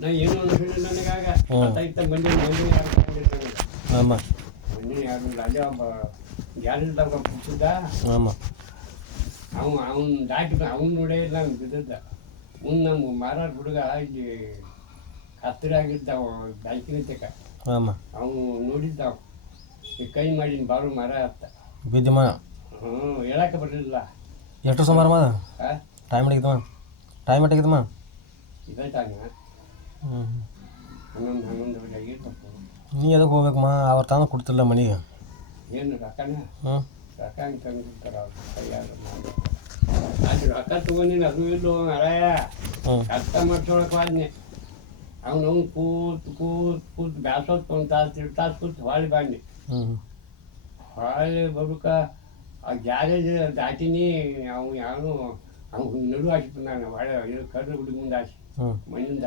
ನಾ ಏನು ಅನ್ಸಿಲ್ಲ ನನಗಾಗ ಅತ್ತ ಮಂದಿ ಆಮ ಮಂದಿ ಯಾರು ಅಲ್ಲೇ ಒಬ್ಬ ಗ್ಯಾರೇಜ್ದಾಗ ಕೂತಿದ್ದ ಆಮ ಅವ್ನು ದಾಟಿ ಅವ್ನು ನೋಡೇ ಇಲ್ಲ ಅವ್ನು ಬಿದ್ದಿದ್ದ ಮುಂದೆ ನಮ್ಮ ಮಾರಾಟ ಹುಡುಗ ಇಲ್ಲಿ ಹತ್ತಿರ ಆಗಿದ್ದ ಬೈಕಿನ ತಕ ಆಮ ಅವನು ನೋಡಿದ್ದ ಈ ಕೈ ಮಾಡಿನ ಬಾರು ಮರ ಹತ್ತ ಬಿದ್ದಮ್ಮ ಹೇಳಕ್ಕೆ ಬರಲಿಲ್ಲ ಎಷ್ಟು ಸುಮಾರು ಮಾ ಹಾಂ ಟೈಮ್ ಎಷ್ಟಾಗಿದ್ದಮ್ಮ ಇದೈತಾಗ ಹ್ಞೂ 11 ಆಗಿರ್ತಪ್ಪ ನೀ ಎದಕ್ಕೆ ಹೋಗ್ಬೇಕಮ್ಮ ಅವ್ರು ತಂದು ಕೊಡ್ತಿಲ್ಲ ಮನೆಗೆ ಏನು ರೊಕ್ಕನ ಹ್ಞೂ ರೊಕ್ಕ ಹಂಗೆ ತಂದಿರ್ತಾರೆ ಅವ್ರು ಕೈಯಾಗ ಅದು ರೊಕ್ಕ ತೊಗೊಂಡಿನ ಅದು ಇಲ್ಲೋ ಮರಾಯ ಹ್ಞೂ ಕಷ್ಟ ಮಾಡ್ಸೋಳಕ್ಕೆ ವಾದ್ನೆ ಅವ್ನು ಕೂತು ಬ್ಯಾಸೋತ್ ಒಂದು ತಾಸು 2 ತಾಸು ಕೂತು ಹೊಳ್ಳಿ ಬಂದೆ ಹ್ಞೂ ಹೊಳ್ಳಿ ಬರುಕ ಆ ಗ್ಯಾರೇಜ್ ದಾಟಿನಿ ಅವ್ನು ಯಾವನು ಅವ್ನು ನಡು ಹಾಕಿತ್ತು ನಾನು ಹೊಳೆ ಇದು ಕರ್ರು ಹುಡುಗ ಮುಂದೆ ಹಾಕಿ ಹ್ಞೂ ಮಣ್ಣಿಂದ